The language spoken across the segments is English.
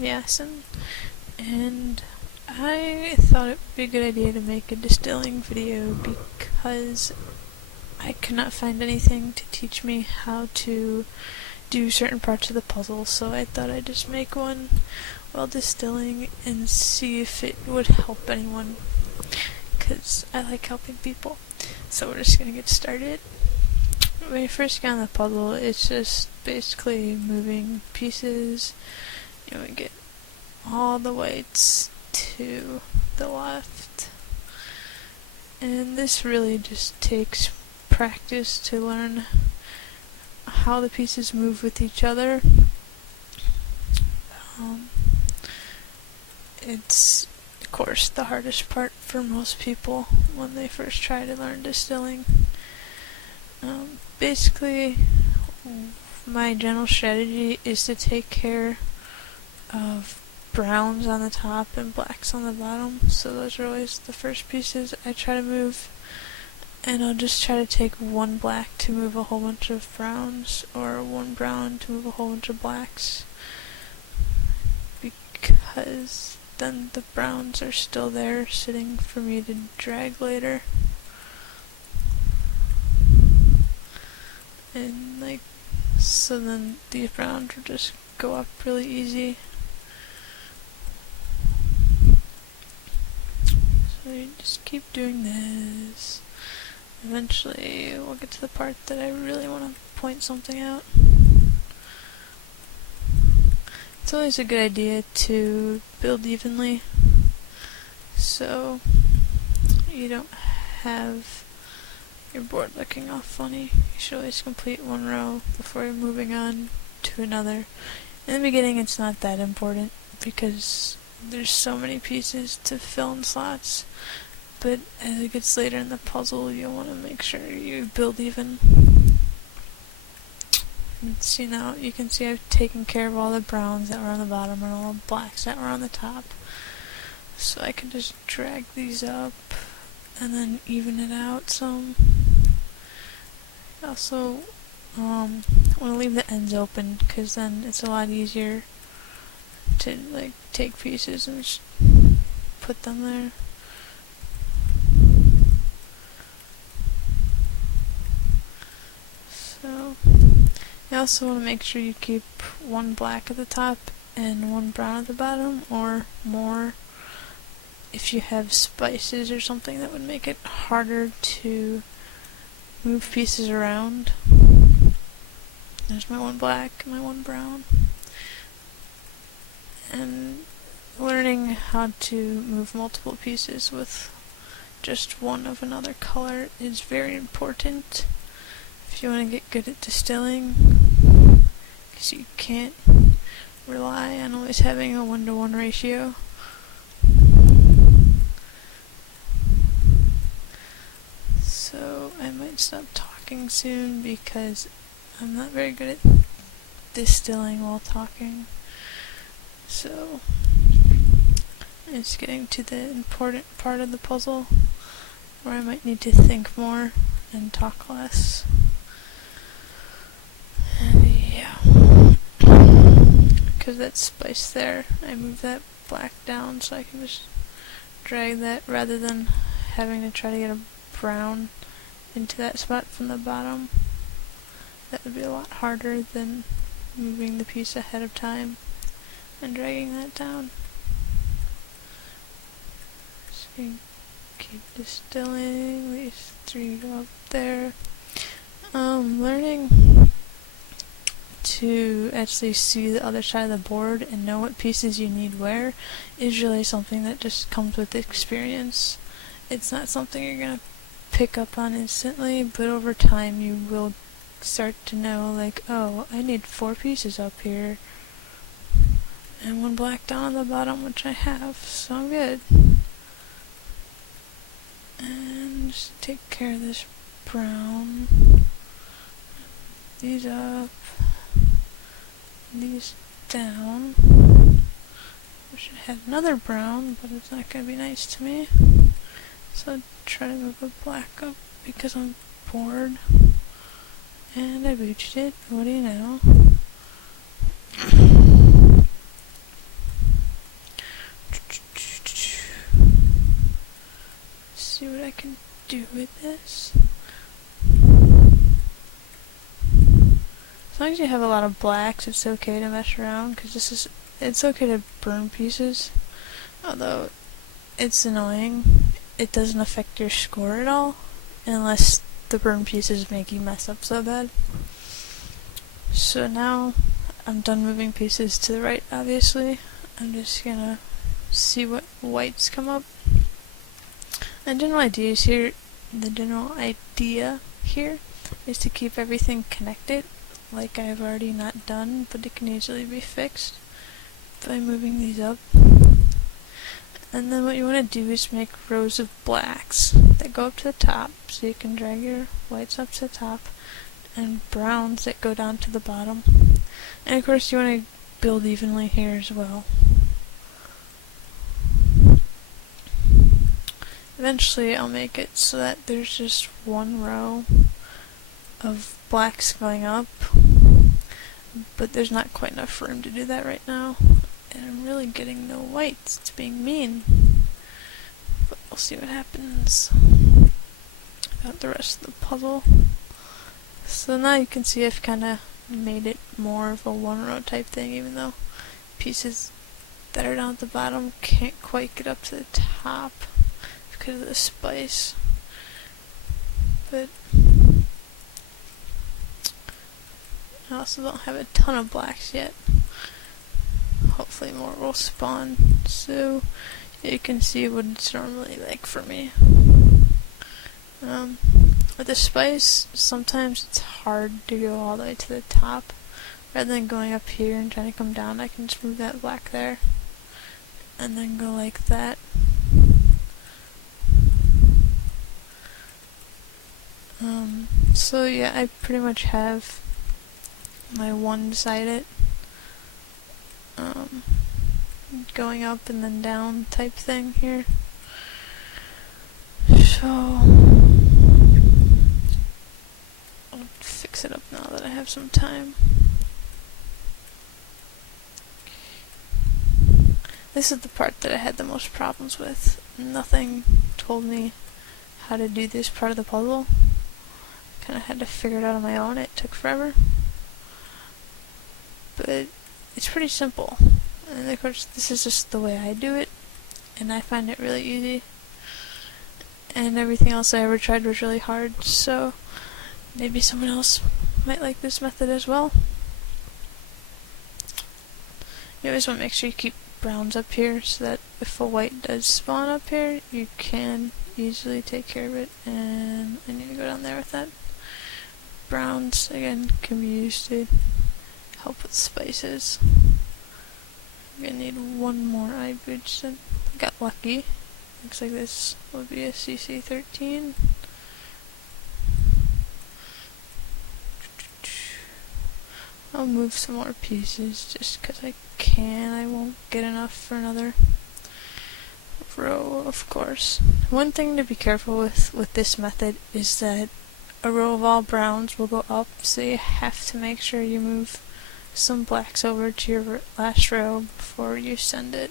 Yassenn, and I thought it would be a good idea to make a distilling video because I could not find anything to teach me how to do certain parts of the puzzle, so I thought I'd just make one while distilling and see if it would help anyone, because I like helping people. So we're just gonna get started. When you first get on the puzzle, it's just basically moving pieces. You want to get all the weights to the left, and this really just takes practice to learn how the pieces move with each other. It's, of course, the hardest part for most people when they first try to learn distilling. Basically, my general strategy is to take care of browns on the top and blacks on the bottom, so those are always the first pieces I try to move, and I'll just try to take one black to move a whole bunch of browns, or one brown to move a whole bunch of blacks, because then the browns are still there sitting for me to drag later. And so then these browns will just go up really easy. So you just keep doing this. Eventually we'll get to the part that I really want to point something out. It's always a good idea to build evenly, so you don't have your board looking all funny. You should always complete one row before you're moving on to another. In the beginning it's not that important because there's so many pieces to fill in slots, but as it gets later in the puzzle you'll want to make sure you build even. And see, now you can see I've taken care of all the browns that were on the bottom and all the blacks that were on the top, so I can just drag these up and then even it out some. I also want to leave the ends open because then it's a lot easier to take pieces and just put them there. So you also want to make sure you keep one black at the top and one brown at the bottom, or more if you have spices or something that would make it harder to move pieces around. There's my one black and my one brown. And learning how to move multiple pieces with just one of another color is very important if you want to get good at distilling, because you can't rely on always having a 1-to-1 ratio. So I might stop talking soon because I'm not very good at distilling while talking. So it's getting to the important part of the puzzle where I might need to think more and talk less. And yeah, because that spice there, I moved that black down so I can just drag that rather than having to try to get a brown into that spot from the bottom. That would be a lot harder than moving the piece ahead of time and dragging that down. So you keep distilling, these three go up there. Learning to actually see the other side of the board and know what pieces you need where is really something that just comes with experience. It's not something you're gonna pick up on instantly, but over time you will start to know, oh, I need 4 pieces up here and one black down on the bottom, which I have, so I'm good. And just take care of this brown. These up, these down. I should have another brown, but it's not going to be nice to me. So I'll try to move a black up because I'm bored. And I booched it. What do you know? do with this. As long as you have a lot of blacks, it's okay to mess around, because it's okay to burn pieces. Although, it's annoying. It doesn't affect your score at all, unless the burn pieces make you mess up so bad. So now, I'm done moving pieces to the right, obviously. I'm just gonna see what whites come up. The general idea here is to keep everything connected, like I've already not done, but it can easily be fixed by moving these up. And then what you want to do is make rows of blacks that go up to the top, so you can drag your whites up to the top, and browns that go down to the bottom. And of course you want to build evenly here as well. Eventually I'll make it so that there's just one row of blacks going up, but there's not quite enough room to do that right now, and I'm really getting no whites. It's being mean, but we'll see what happens about the rest of the puzzle. So now you can see I've kind of made it more of a one row type thing, even though pieces that are down at the bottom can't quite get up to the top because of the spice. But I also don't have a ton of blacks yet. Hopefully more will spawn, so you can see what it's normally like for me. With the spice, sometimes it's hard to go all the way to the top. Rather than going up here and trying to come down, I can just move that black there, and then go like that. So yeah, I pretty much have my one-sided going up and then down type thing here. So I'll fix it up now that I have some time. This is the part that I had the most problems with. Nothing told me how to do this part of the puzzle. Kind of had to figure it out on my own. It took forever, but it's pretty simple. And of course, this is just the way I do it, and I find it really easy. And everything else I ever tried was really hard, so maybe someone else might like this method as well. You always want to make sure you keep browns up here, so that if a white does spawn up here, you can easily take care of it. And I need to go down there with that. Browns, again, can be used to help with spices. I'm gonna need one more eye boots. I got lucky. Looks like this will be a CC13. I'll move some more pieces just because I can. I won't get enough for another row, of course. One thing to be careful with this method is that a row of all browns will go up, so you have to make sure you move some blacks over to your last row before you send it.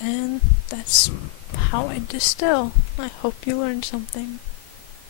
And that's how I distill. I hope you learned something.